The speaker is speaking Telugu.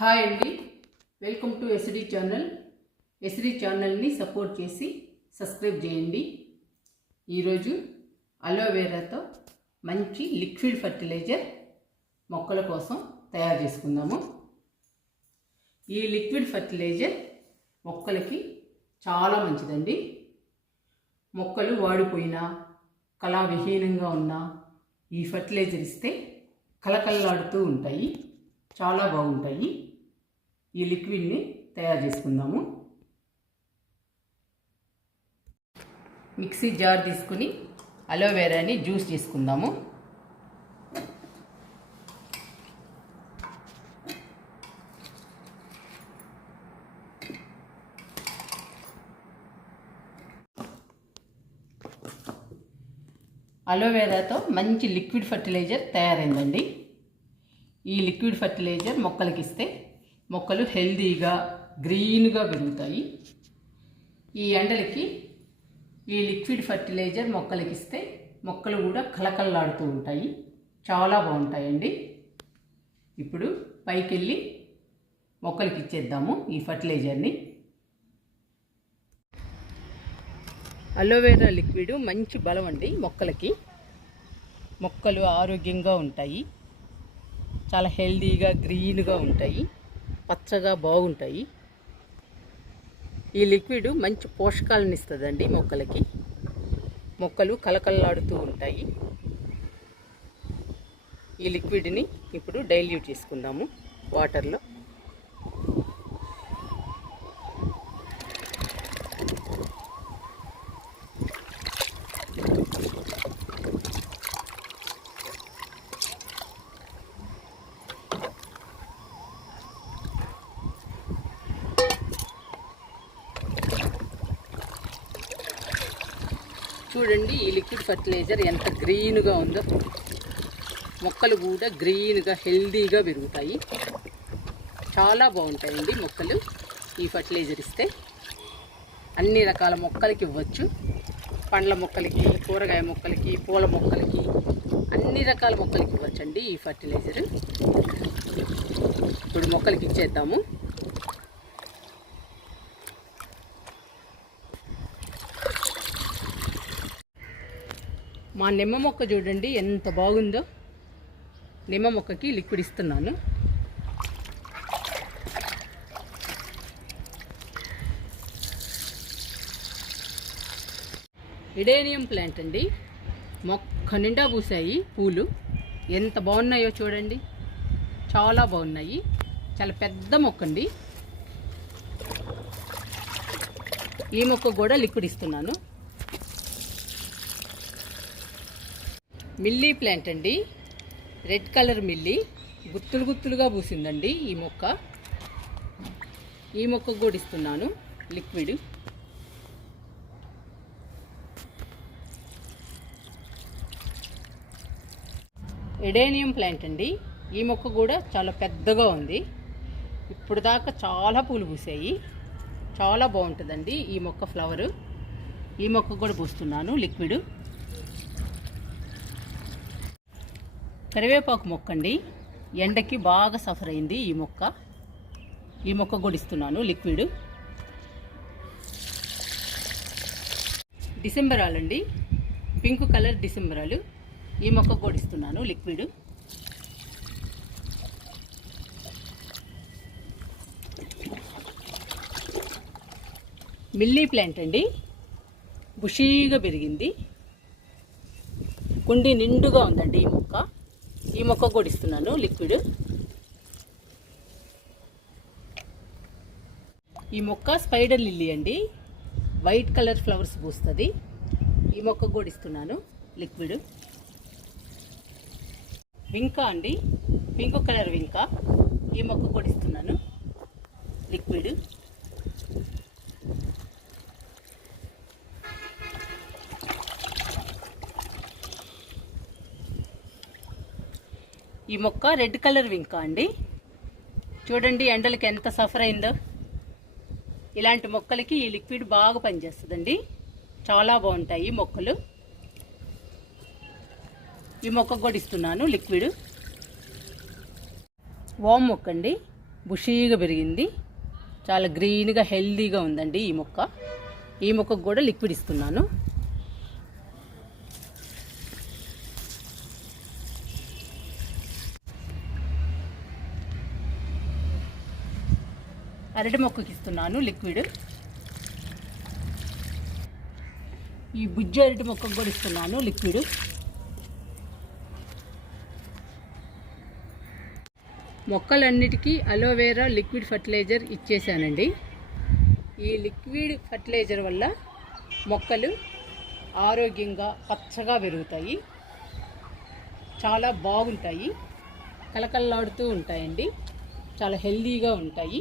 హాయ్ అండి. Welcome to SD channel. SD ఛానల్ని సపోర్ట్ చేసి సబ్స్క్రైబ్ చేయండి. ఈరోజు అలోవెరాతో మంచి లిక్విడ్ ఫర్టిలైజర్ మొక్కల కోసం తయారు చేసుకుందాము. ఈ లిక్విడ్ ఫర్టిలైజర్ మొక్కలకి చాలా మంచిదండి. మొక్కలు వాడిపోయినా కళావిహీనంగా ఉన్నా ఈ ఫర్టిలైజర్ ఇస్తే కలకల్లాడుతూ ఉంటాయి. చాలా బాగుంటాయి. ఈ లిక్విడ్ని తయారు చేసుకుందాము. మిక్సీ జార్ తీసుకుని అలోవెరాని జ్యూస్ తీసుకుందాము అలోవెరాతో మంచి లిక్విడ్ ఫర్టిలైజర్ తయారైందండి. ఈ లిక్విడ్ ఫర్టిలైజర్ మొక్కలకి ఇస్తే మొక్కలు హెల్దీగా గ్రీన్గా పెరుగుతాయి. ఈ ఎండలకి ఈ లిక్విడ్ ఫర్టిలైజర్ మొక్కలకి ఇస్తే మొక్కలు కూడా కలకల్లాడుతూ ఉంటాయి. చాలా బాగుంటాయండి. ఇప్పుడు పైకి వెళ్ళి మొక్కలకి ఇచ్చేద్దాము ఈ ఫర్టిలైజర్ని. అలోవెరా లిక్విడ్ మంచి బలం అండి మొక్కలకి. మొక్కలు ఆరోగ్యంగా ఉంటాయి. చాలా హెల్దీగా గ్రీన్గా ఉంటాయి. పచ్చగా బాగుంటాయి. ఈ లిక్విడ్ మంచి పోషకాలను ఇస్తుందండి మొక్కలకి. మొక్కలు కలకల్లాడుతూ ఉంటాయి. ఈ లిక్విడ్ని ఇప్పుడు డైల్యూట్ చేసుకుందాము వాటర్లో. చూడండి ఈ లిక్విడ్ ఫర్టిలైజర్ ఎంత గ్రీన్గా ఉందో. మొక్కలు కూడా గ్రీన్గా హెల్దీగా పెరుగుతాయి. చాలా బాగుంటాయండి మొక్కలు. ఈ ఫర్టిలైజర్ ఇస్తే అన్ని రకాల మొక్కలకి ఇవ్వచ్చు. పండ్ల మొక్కలకి కూరగాయ మొక్కలకి పూల మొక్కలకి అన్ని రకాల మొక్కలకి ఇవ్వచ్చండి ఈ ఫర్టిలైజర్. ఇప్పుడు మొక్కలకి ఇచ్చేద్దాము. మా నిమ్మ మొక్క చూడండి ఎంత బాగుందో. నిమ్మ మొక్కకి లిక్విడ్ ఇస్తున్నాను. ఇడేనియం ప్లాంట్ అండి. మొక్క నిండా పూసాయి పూలు. ఎంత బాగున్నాయో చూడండి. చాలా బాగున్నాయి. చాలా పెద్ద మొక్క అండి. ఈ మొక్క కూడా లిక్విడ్ ఇస్తున్నాను. మిల్లీ ప్లాంట్ అండి. రెడ్ కలర్ మిల్లీ. గుత్తులు గుత్తులుగా పూసిందండి ఈ మొక్క. ఈ మొక్కకు కూడా ఇస్తున్నాను లిక్విడ్. ఎడేనియం ప్లాంట్ అండి. ఈ మొక్క కూడా చాలా పెద్దగా ఉంది. ఇప్పుడు దాకా చాలా పూలు పూసాయి. చాలా బాగుంటుందండి ఈ మొక్క ఫ్లవరు. ఈ మొక్క కూడా పూస్తున్నాను లిక్విడ్. కరివేపాకు మొక్క అండి ఎండకి బాగా సఫర్ అయింది ఈ మొక్క. ఈ మొక్క కూడా ఇస్తున్నాను లిక్విడ్. డిసెంబరాలండి. పింక్ కలర్ డిసెంబరాలు. ఈ మొక్క కూడా ఇస్తున్నాను లిక్విడ్. మిల్లీ ప్లాంట్ అండి. బుషీగా పెరిగింది. కుండి నిండుగా ఉందండి ఈ మొక్క. ఈ మొక్క కూడా ఇస్తున్నాను లిక్విడ్ ఈ మొక్క స్పైడర్ లిల్లీ అండి. వైట్ కలర్ ఫ్లవర్స్ పూస్తుంది. ఈ మొక్క కూడా ఇస్తున్నాను లిక్విడ్ వింకా అండి. పింక్ కలర్ వింకా ఈ మొక్క కూడా ఇస్తున్నాను లిక్విడ్ ఈ మొక్క రెడ్ కలర్ వింకా అండి. చూడండి ఎండలకి ఎంత సఫర్ అయిందో. ఇలాంటి మొక్కలకి ఈ లిక్విడ్ బాగా పనిచేస్తుందండి. చాలా బాగుంటాయి మొక్కలు. ఈ మొక్క కూడా ఇస్తున్నాను లిక్విడ్. వామ్ మొక్క అండి. బుషీగా పెరిగింది. చాలా గ్రీన్గా హెల్దీగా ఉందండి ఈ మొక్క. ఈ మొక్కకు కూడా లిక్విడ్ ఇస్తున్నాను. అరటి మొక్కకి ఇస్తున్నాను లిక్విడ్ ఈ బుజ్జి అరటి మొక్కకు కూడా ఇస్తున్నాను లిక్విడ్ మొక్కలన్నిటికీ అలోవెరా లిక్విడ్ ఫర్టిలైజర్ ఇచ్చేసానండి ఈ లిక్విడ్ ఫర్టిలైజర్ వల్ల మొక్కలు ఆరోగ్యంగా పచ్చగా పెరుగుతాయి. చాలా బాగుంటాయి. కలకల్లాడుతూ ఉంటాయండి. చాలా హెల్దీగా ఉంటాయి.